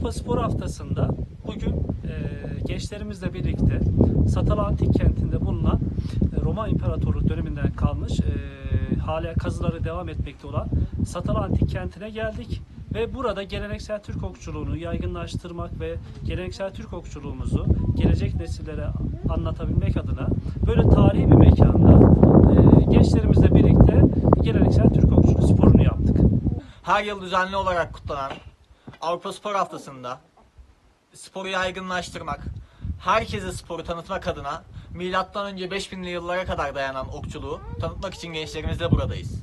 Avrupa Spor Haftası'nda bugün e, gençlerimizle birlikte Satala Antik Kenti'nde bulunan e, Roma İmparatorluğu döneminden kalmış e, hala kazıları devam etmekte olan Satala Antik Kenti'ne geldik ve burada geleneksel Türk okçuluğunu yaygınlaştırmak ve geleneksel Türk okçuluğumuzu gelecek nesillere anlatabilmek adına böyle tarihi bir mekanda e, gençlerimizle birlikte geleneksel Türk okçuluğu sporunu yaptık. Her yıl düzenli olarak kutlanan Avrupa Spor Haftası'nda sporu yaygınlaştırmak, herkese sporu tanıtmak adına milattan önce 5000'li yıllara kadar dayanan okçuluğu tanıtmak için gençlerimizle buradayız.